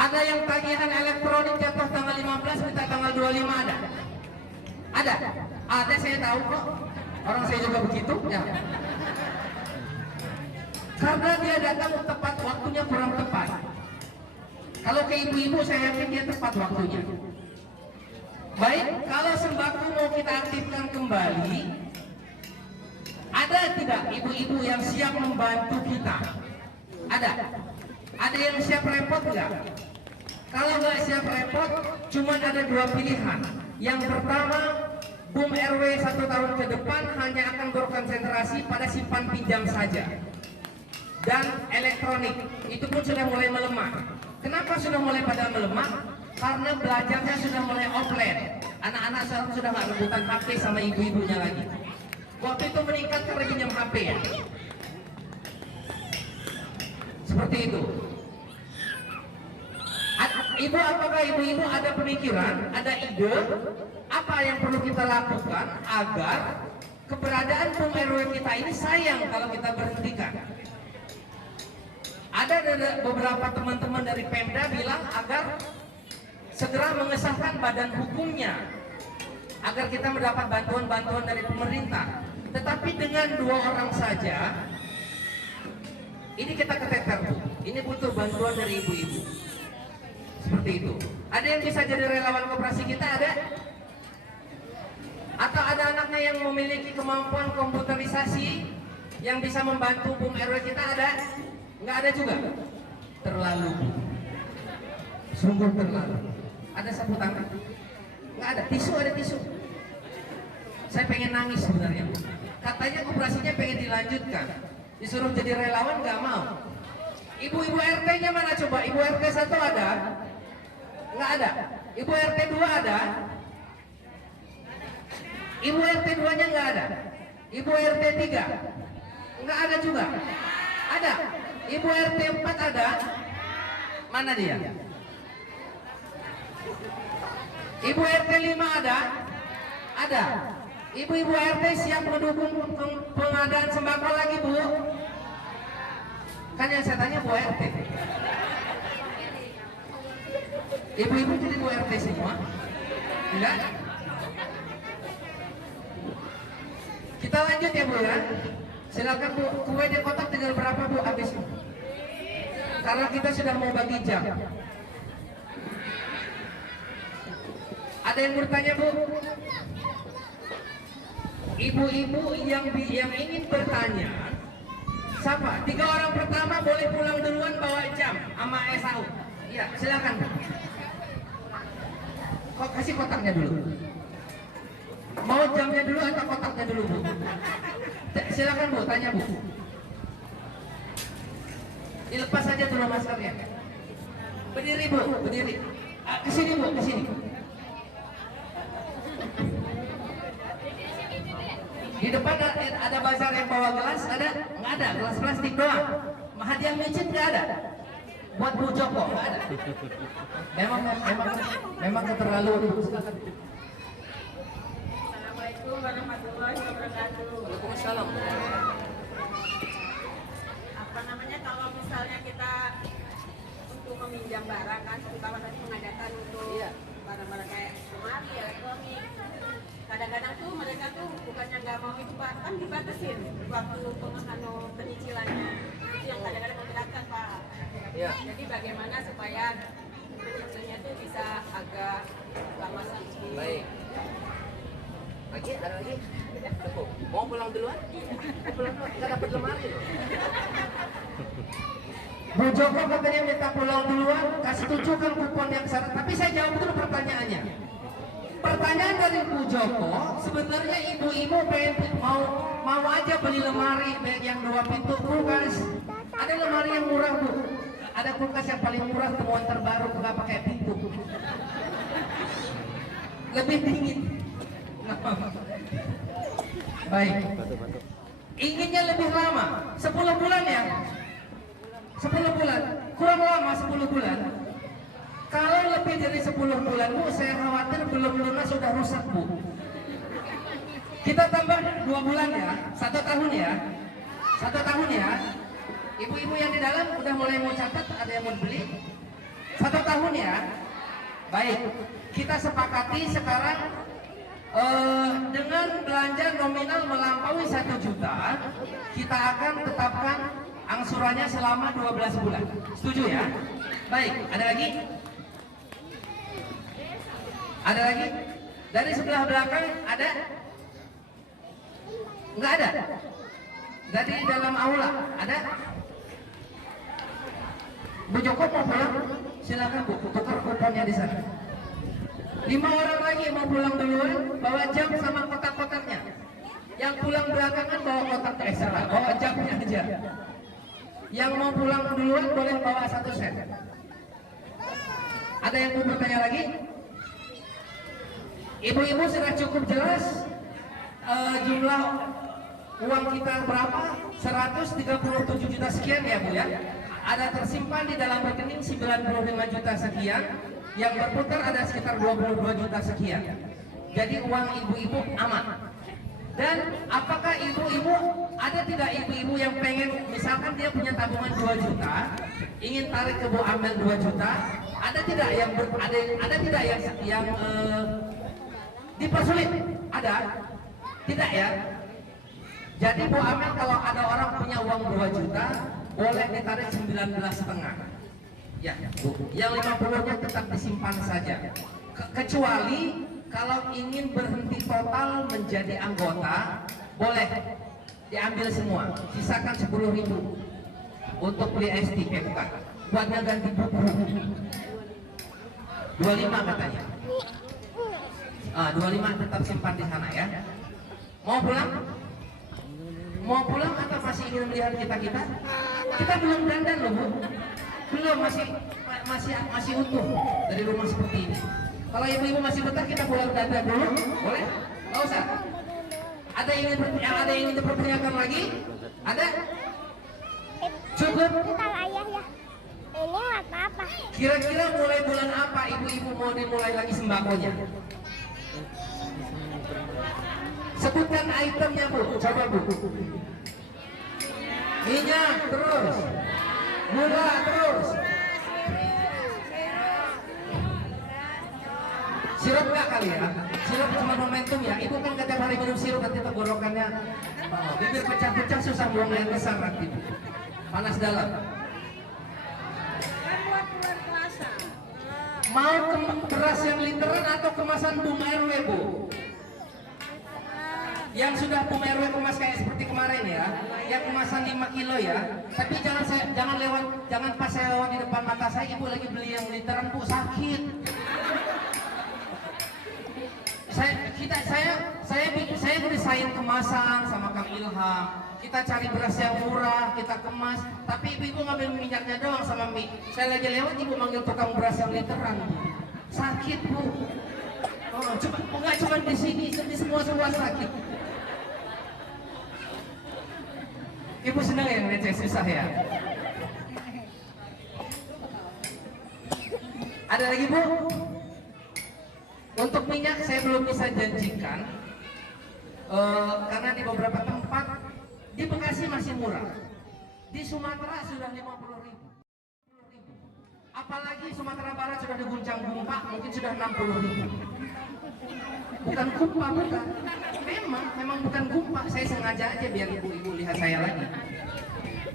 Ada yang tagihan elektronik jatuh tanggal 15 minta tanggal 25 ada? Ada? Ada, saya tahu kok. Orang saya juga begitu ya. Karena dia datang tepat waktunya kurang tepat. Kalau ke ibu-ibu saya yakin dia tepat waktunya. Baik, kalau sembako mau kita aktifkan kembali, ada tidak ibu-ibu yang siap membantu kita? Ada? Ada yang siap repot enggak? Kalau nggak siap repot, cuma ada 2 pilihan. Yang pertama, BUM RW 1 tahun ke depan hanya akan berkonsentrasi pada simpan pinjam saja. Dan elektronik, itu pun sudah mulai melemah. Kenapa sudah mulai pada melemah? Karena belajarnya sudah mulai offline. Anak-anak sekarang sudah nggak rebutan HP sama ibu-ibunya lagi. Waktu itu meningkat karena pinjam HP ya. Seperti itu. Ibu, apakah ibu-ibu ada pemikiran, ada ide apa yang perlu kita lakukan agar keberadaan BUM RW kita ini sayang kalau kita berhentikan? Ada beberapa teman-teman dari Pemda bilang agar segera mengesahkan badan hukumnya agar kita mendapat bantuan-bantuan dari pemerintah. Tetapi dengan 2 orang saja ini kita keteter Bu. Ini butuh bantuan dari ibu-ibu. Seperti itu. Ada yang bisa jadi relawan koperasi kita, ada? Atau ada anaknya yang memiliki kemampuan komputerisasi yang bisa membantu BUM RW kita, ada? Nggak ada juga? Terlalu. Sungguh terlalu. Ada sapu tangan? Nggak ada. Tisu, ada tisu. Saya pengen nangis sebenarnya. Katanya koperasinya pengen dilanjutkan. Disuruh jadi relawan nggak mau. Ibu-ibu RT-nya mana coba? Ibu RT 1 ada? Nggak ada. Ibu RT 2 ada? Ibu RT 2-nya nggak ada. Ibu RT 3? Nggak ada juga. Ada. Ibu RT 4 ada? Mana dia? Ibu RT 5 ada? Ada. Ibu-ibu RT siap mendukung pengadaan sembako lagi Bu? Kan yang saya tanya Bu RT. Ibu-ibu jadi Bu RT semua? Enggak? Kita lanjut ya Bu ya. Silakan Bu, kue di kotak tinggal berapa Bu habis? Karena kita sudah mau bagi jam. Ada yang bertanya Bu? Ibu-ibu yang ingin bertanya, siapa? 3 orang pertama boleh pulang duluan bawa jam sama SAU. Iya, silakan Bu. Kok kasih kotaknya dulu? Mau jamnya dulu atau kotaknya dulu Bu? Silakan Bu, tanya Bu. Dilepas saja dulu maskernya. Berdiri Bu, berdiri. Kesini Bu, kesini. Di depan ada bazar yang bawa gelas, ada? Nggak ada, gelas plastik doang. Hadiah micin nggak ada. Buat Bu Joko nggak ada. Memang keterlaluan. Assalamualaikum warahmatullahi wabarakatuh. Waalaikumsalam. Apa namanya, kalau misalnya kita untuk meminjam barang kan, terutama tadi mengadakan untuk kan dibatasin waktu penyicilannya. Itu yang kadang-kadang memberatkan Pak. Ya. Jadi bagaimana supaya penyicilnya itu bisa agak lama sedikit. Baik. Lagi ada lagi? Cukup. Mau pulang duluan? Mau pulang duluan? Nggak dapat lemari loh. Bu Joko katanya minta pulang duluan, kasih tunjukkan kupon yang sana. Tapi saya jawab dulu pertanyaannya. Pertanyaan dari Bu Joko, sebenarnya ibu-ibu pengen mau aja beli lemari yang 2 pintu kulkas. Ada lemari yang murah Bu. Ada kulkas yang paling murah temuan terbaru nggak pakai pintu. Lebih dingin. Baik. Inginnya lebih lama, 10 bulan ya. 10 bulan, kurang lama 10 bulan. Kalau lebih dari 10 bulan Bu, saya khawatir belum lunas sudah rusak Bu. Kita tambah 2 bulan ya, 1 tahun ya. 1 tahun ya. Ibu-ibu yang di dalam udah mulai mau catat, ada yang mau beli? 1 tahun ya. Baik, kita sepakati sekarang dengan belanja nominal melampaui 1 juta, kita akan tetapkan angsurannya selama 12 bulan. Setuju ya? Baik, ada lagi? Ada lagi? Dari sebelah belakang ada? Enggak ada? Dari dalam aula ada? Bu Joko mau pulang? Silakan Bu, tukar kuponnya di sana. 5 orang lagi mau pulang duluan, bawa jam sama kotak-kotaknya. Yang pulang belakangan bawa kotak salah, bawa jamnya aja. Yang mau pulang duluan boleh bawa 1 set. Ada yang mau bertanya lagi? Ibu-ibu sudah cukup jelas jumlah uang kita berapa? 137 juta sekian ya Bu ya. Ada tersimpan di dalam rekening 95 juta sekian. Yang berputar ada sekitar 22 juta sekian. Jadi uang ibu-ibu aman. Dan apakah ibu-ibu, ada tidak ibu-ibu yang pengen, misalkan dia punya tabungan 2 juta, ingin tarik ke Bu Amel 2 juta, ada tidak yang ada tidak yang dipersulit? Ada? Tidak ya? Jadi Bu Amel kalau ada orang punya uang 2 juta, boleh ditarik 19,5. Ya, Bu. Yang 50-nya tetap disimpan saja. Kecuali kalau ingin berhenti total menjadi anggota, boleh diambil semua. Sisakan 10.000 untuk beli STP bukan. Buatnya ganti buku. 25 katanya. 25 tetap simpan di sana ya. Mau pulang? Mau pulang atau masih ingin melihat kita? Kita belum dandan loh Bu. Belum, masih utuh dari rumah seperti ini. Kalau ibu-ibu masih betah kita pulang dandan dulu, boleh? Nggak usah. Ada yang ingin dipertanyakan lagi? Ada? Cukup? Bentar ayah ya. Ini apa? Kira-kira mulai bulan apa ibu-ibu mau dimulai lagi sembakonya? Sebutkan itemnya Bu, coba Bu. Minyak terus, gula terus, sirup nggak kali ya? Sirup cuma momentum ya. Ibu kan tiap hari minum sirup nanti tenggorokannya bibir pecah-pecah, susah buang air besar nanti. Panas dalam. Kan buat bulan puasa. Mau beras yang literan atau kemasan Bung RW Bu? Yang sudah Bung RW kemas kayak seperti kemarin ya, yang kemasan 5 kilo ya. Tapi jangan pas saya lewat di depan mata saya, ibu lagi beli yang literan Bu, sakit. Saya desain kemasan sama Kang Ilham. Kita cari beras yang murah, kita kemas. Tapi ibu ngambil minyaknya doang sama mie. Saya lagi lewat, ibu manggil tukang beras yang literan. Sakit Bu. Oh, nggak cuma di sini, di semua sakit. Ibu senang ya ngeliat susah ya? Ada lagi Bu? Untuk minyak saya belum bisa janjikan karena di beberapa tempat di Bekasi masih murah. Di Sumatera sudah 50.000. Apalagi Sumatera Barat sudah diguncang gempa, mungkin sudah 60.000. Bukan gempa, bukan. Memang bukan gempa. Saya sengaja aja biar ibu-ibu lihat saya lagi.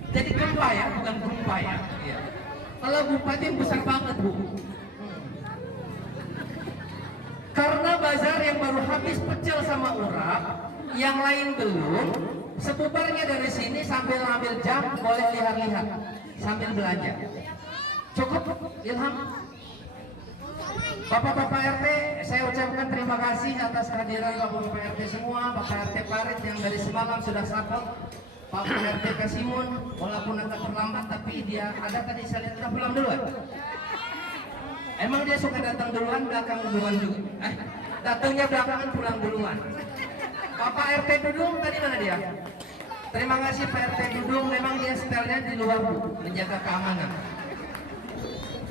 Jadi gempa ya, bukan gempa ya. Iya. Kalau gempa itu yang besar banget, Bu. Karena bazar yang baru habis pecel sama urap, yang lain belum. Seputarnya dari sini sambil ambil jam, boleh lihat-lihat sambil belanja. Cukup, Ilham? Bapak-bapak RT, saya ucapkan terima kasih atas kehadiran Bapak-bapak RT semua. Bapak RT Parit yang dari semalam sudah support, Pak RT Kasimun, walaupun agak terlambat tapi dia ada tadi, saya lihat kita pulang duluan. Emang dia suka datang duluan, belakang duluan juga? Datangnya belakangan, pulang duluan. Bapak RT Dudung tadi mana dia? Terima kasih Pak RT Dudung, memang dia setelnya di luar, Bu, menjaga keamanan.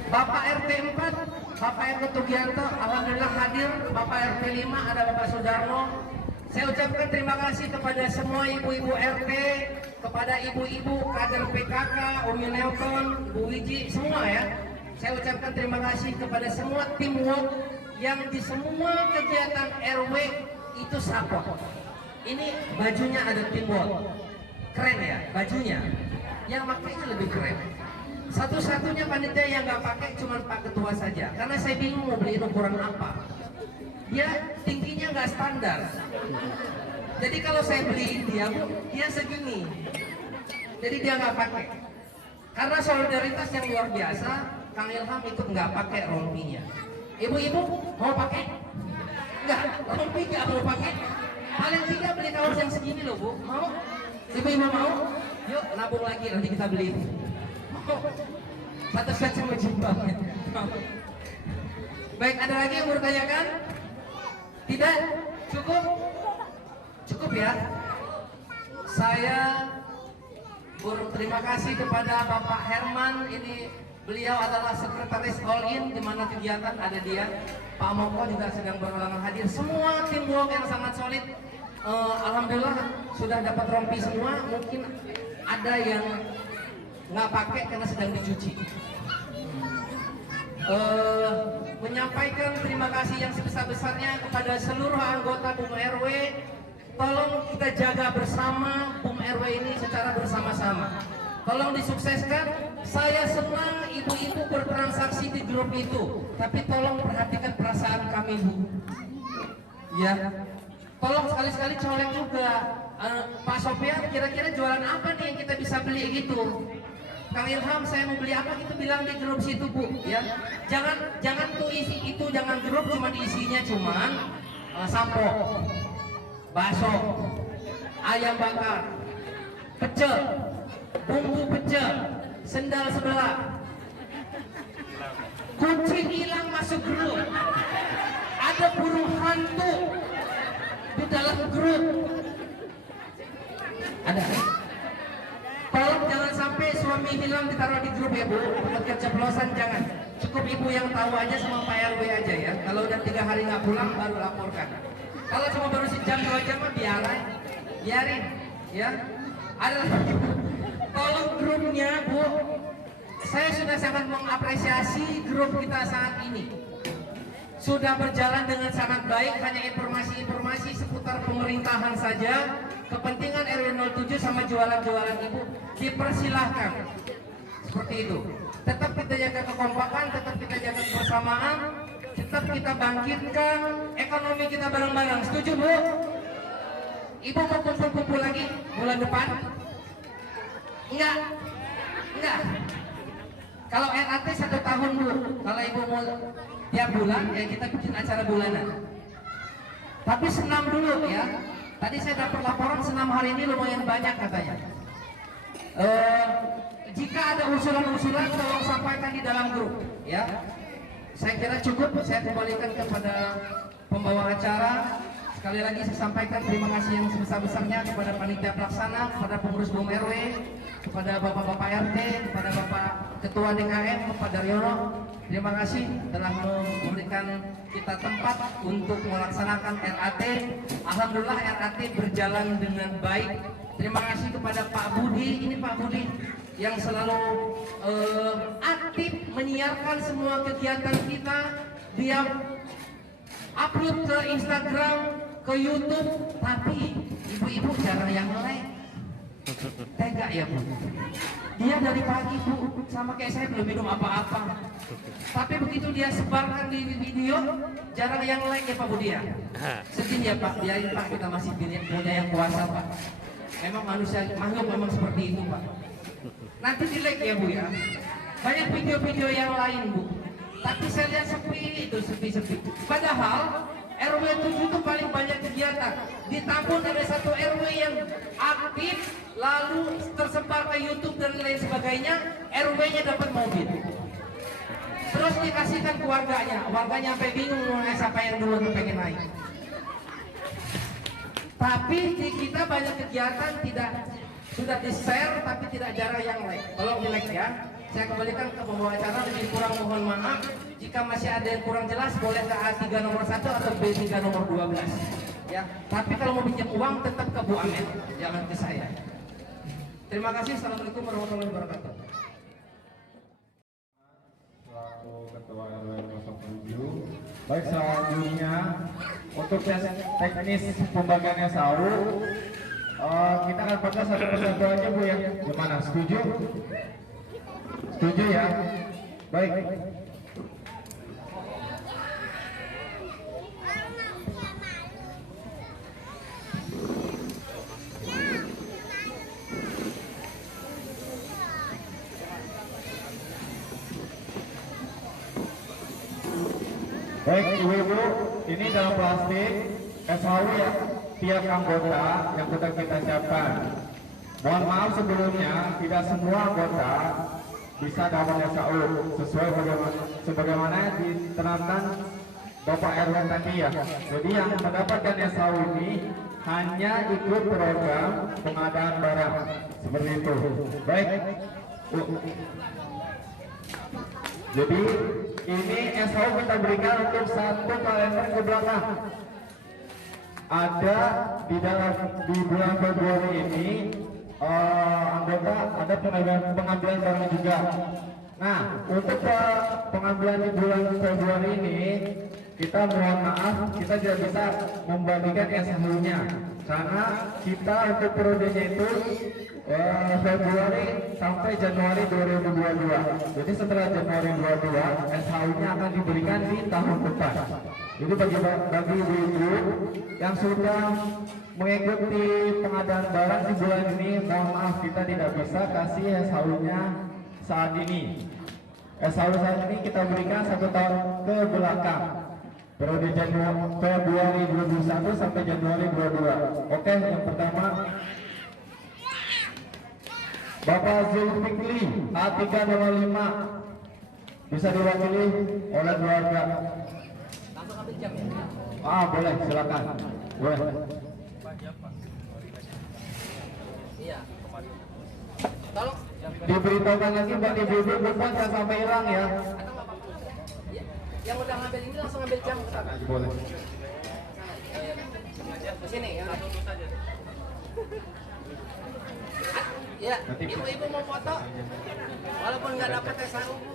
Bapak RT 4, Bapak RT Tugianto, alhamdulillah hadir. Bapak RT 5 ada Bapak Sudarno. Saya ucapkan terima kasih kepada semua ibu-ibu RT, kepada ibu-ibu kader PKK, Umi Nelton, Bu Wiji, semua ya. Saya ucapkan terima kasih kepada semua teamwork yang di semua kegiatan RW itu support. Ini bajunya ada teamwork, keren ya bajunya. Yang makanya lebih keren. Satu-satunya panitia yang nggak pakai cuma Pak Ketua saja, karena saya bingung mau beliin ukuran apa. Dia tingginya nggak standar. Jadi kalau saya beliin dia, Bu, dia segini. Jadi dia nggak pakai. Karena solidaritas yang luar biasa, Kang Ilham ikut nggak pakai rompinya. Ibu-ibu mau pakai? Nggak, rompi nggak mau pakai. Paling tidak beli kaos yang segini loh, Bu. Mau? Ibu-ibu mau? Yuk nabung lagi nanti kita beli. Pantaskan sama jilbabnya. Baik, ada lagi yang mau ditanyakan? Tidak? Cukup? Cukup ya? Saya berterima kasih kepada Bapak Herman. Ini beliau adalah sekretaris All In, di mana kegiatan ada dia. Pak Moko juga sedang berulang hadir. Semua teamwork yang sangat solid. Alhamdulillah sudah dapat rompi semua. Mungkin ada yang nggak pakai karena sedang dicuci. Menyampaikan terima kasih yang sebesar-besarnya kepada seluruh anggota BUM RW. Tolong kita jaga bersama BUM RW ini secara bersama-sama. Tolong disukseskan. Saya senang ibu-ibu bertransaksi di grup itu, tapi tolong perhatikan perasaan kami, Bu. Ya, tolong sekali-sekali colek juga. Pak Sofian, kira-kira jualan apa nih yang kita bisa beli gitu? Kang Ilham, saya mau beli apa gitu, bilang di grup situ, Bu, ya. Jangan tuh isi itu, jangan grup cuma diisinya cuman sampo, bakso, ayam bakar, pecel, bumbu pecel, sendal sebelah. Kucing hilang masuk grup. Ada burung hantu di dalam grup. Ada. Tolong jangan sampai suami hilang ditaruh di grup ya, Bu. Keceplosan jangan. Cukup ibu yang tahu aja sama Pak RW aja ya. Kalau udah 3 hari nggak pulang baru laporkan. Kalau cuma baru sejam 2 jam mah biarin ya. Ada lagi, Bu. Tolong grupnya, Bu. Saya sudah sangat mengapresiasi grup kita saat ini. Sudah berjalan dengan sangat baik, hanya informasi-informasi seputar pemerintahan saja. Kepentingan RW 07 sama jualan-jualan ibu dipersilahkan. Seperti itu. Tetap kita jaga kekompakan, tetap kita jaga kebersamaan, tetap kita bangkitkan ekonomi kita bareng-bareng. Setuju, Bu? Ibu mau kumpul-kumpul lagi bulan depan? Enggak. Kalau RAT 1 tahun, Bu. Kalau ibu mau tiap bulan, ya kita bikin acara bulanan. Tapi senam dulu ya. Tadi saya dapat laporan senam hari ini lumayan banyak katanya. Jika ada usulan-usulan tolong sampaikan di dalam grup ya. Saya kira cukup, saya kembalikan kepada pembawa acara. Sekali lagi saya sampaikan terima kasih yang sebesar-besarnya kepada panitia pelaksana, kepada pengurus BUM RW, kepada bapak-bapak RT, kepada bapak ketua DKM, Pak Daryono. Terima kasih telah memberikan kita tempat untuk melaksanakan RAT. Alhamdulillah RAT berjalan dengan baik. Terima kasih kepada Pak Budi. Ini Pak Budi, yang selalu aktif menyiarkan semua kegiatan kita. Dia upload ke Instagram, ke YouTube, tapi ibu-ibu jarang yang like. Tega ya Bu. Dia dari pagi Bu, sama kayak saya belum minum apa-apa. Tapi begitu dia sebarkan di video, jarang yang like ya Pak Budi ya. Sedih ya Pak, biarin Pak, kita masih punya yang kuasa Pak. Memang manusia, makhluk memang seperti itu Pak. Nanti di like ya Bu ya. Banyak video-video yang lain Bu. Tapi saya lihat sepi itu, sepi-sepi. Padahal RW 7 itu paling banyak kegiatan. Di Tambun ada satu RW yang aktif, lalu tersebar ke YouTube dan lain sebagainya. RW-nya dapat mobil. Terus dikasihkan ke warganya sampai bingung siapa yang dulu pengen naik. Tapi di kita banyak kegiatan tidak sudah di-share tapi tidak jarang yang like. Tolong di-like ya. Saya kembalikan ke pembawa acara, lebih kurang mohon maaf. Jika masih ada yang kurang jelas, boleh ke A3 nomor 1 atau B3 nomor 12. Ya, tapi kalau mau pinjam uang tetap ke Bu Amet, jangan ke saya. Terima kasih. Assalamualaikum warahmatullahi wabarakatuh. Selaku Ketua RW 07. Baik, selanjutnya untuk teknis pembagiannya sahur, kita akan baca satu persatu aja Bu ya. Gimana? Setuju? Setuju ya? Baik. Baik ibu-ibu, ini dalam plastik SHW ya, tiap anggota yang sudah kita siapkan. Mohon maaf sebelumnya, tidak semua anggota bisa dapat SHW sesuai sebagaimana diterapkan Bapak RW tadi ya. Jadi yang mendapatkan SHW ini hanya ikut program pengadaan barang seperti itu. Baik. Jadi ini SHW kita berikan untuk satu kalender ke belakang. Ada di bulan Februari ini anggota ada pengambilan barang juga. Nah, untuk pengambilan di bulan Februari ini kita mohon maaf kita tidak bisa membagikan SHW-nya karena kita untuk periodenya itu Februari sampai Januari 2022. Jadi setelah Januari 2022 SHW-nya akan diberikan di tahun depan. Jadi bagi ibu-ibu yang sudah mengikuti pengadaan barang di bulan ini, mohon maaf kita tidak bisa kasih SHW-nya saat ini. SHW saat ini kita berikan 1 tahun ke belakang, periode Februari 2021 sampai Januari 2022. Oke, yang pertama Bapak Zulfikri A305 bisa diwakili oleh keluarga. Langsung ambil jam ya? Boleh, silakan. Boleh. Iya. Tolong Diberitahukan lagi buat ibu-ibu bukan jangan sampai hilang ya. atau nggak apa-apa. Ya, yang udah ngambil ini langsung ambil jam ke sana. Boleh. Ke sini ya. Ya, Nanti- ibu-ibu mau foto, walaupun nggak dapat SHU Bu,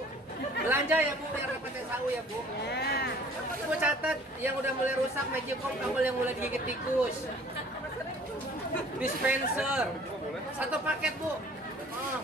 belanja ya Bu, biar dapat SHU ya Bu. Bu catat yang udah mulai rusak Magicom, kabel yang mulai digigit tikus, dispenser, 1 paket Bu. Oh.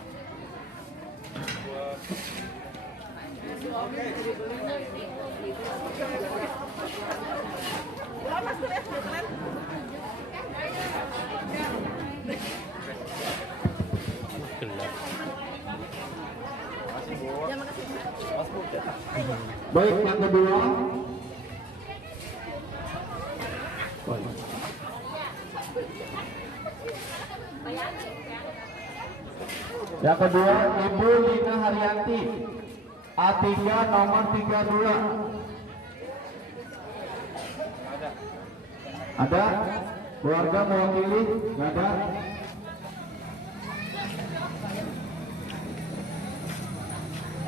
Baik, yang kedua. Yang kedua, Ibu Lina Haryanti A3 nomor 32. Ada? Keluarga mewakili? Nggak ada?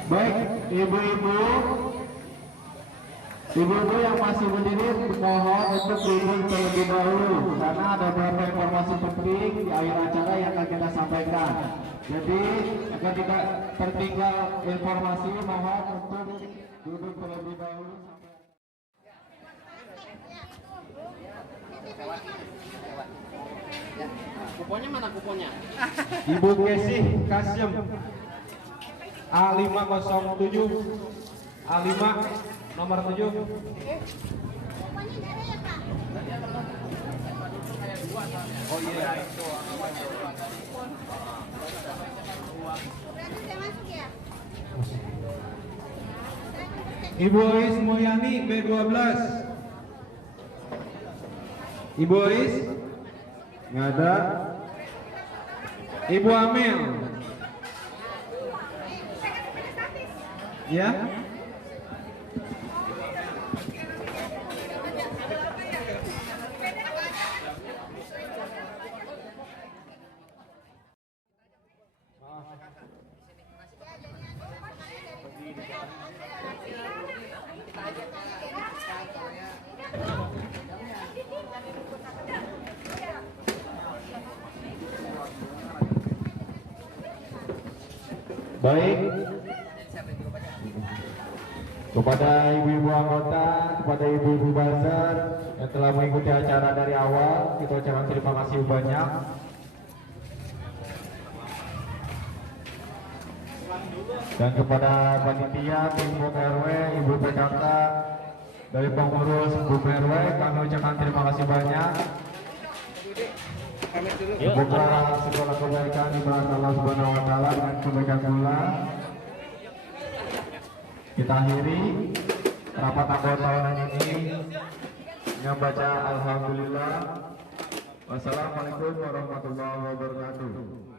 Baik, ibu-ibu yang masih berdiri mohon untuk duduk terlebih dahulu karena ada beberapa informasi penting di akhir acara yang akan kita sampaikan. Jadi agar tidak tertinggal informasi, mohon untuk duduk terlebih dahulu. Kuponnya mana kuponnya? Ibu Kesih Kasyem A507 A5 nomor 7. Oh iya. Ibu Ois Mulyani B12. Ibu Ois nggak ada. Ibu Amel. Ya. Baik, kepada ibu-ibu anggota, kepada ibu-ibu buzzer yang telah mengikuti acara dari awal, kita ucapkan terima kasih banyak. Dan kepada panitia, ibu RW, ibu PKK, dari pengurus Bu RW, kami ucapkan terima kasih banyak. Semoga segala kebaikan dibahas Allah Subhanahu wa Ta'ala dan kebaikan pula. Kita akhiri rapat anggota tahunan ini dengan baca Alhamdulillah. Wassalamualaikum warahmatullahi wabarakatuh.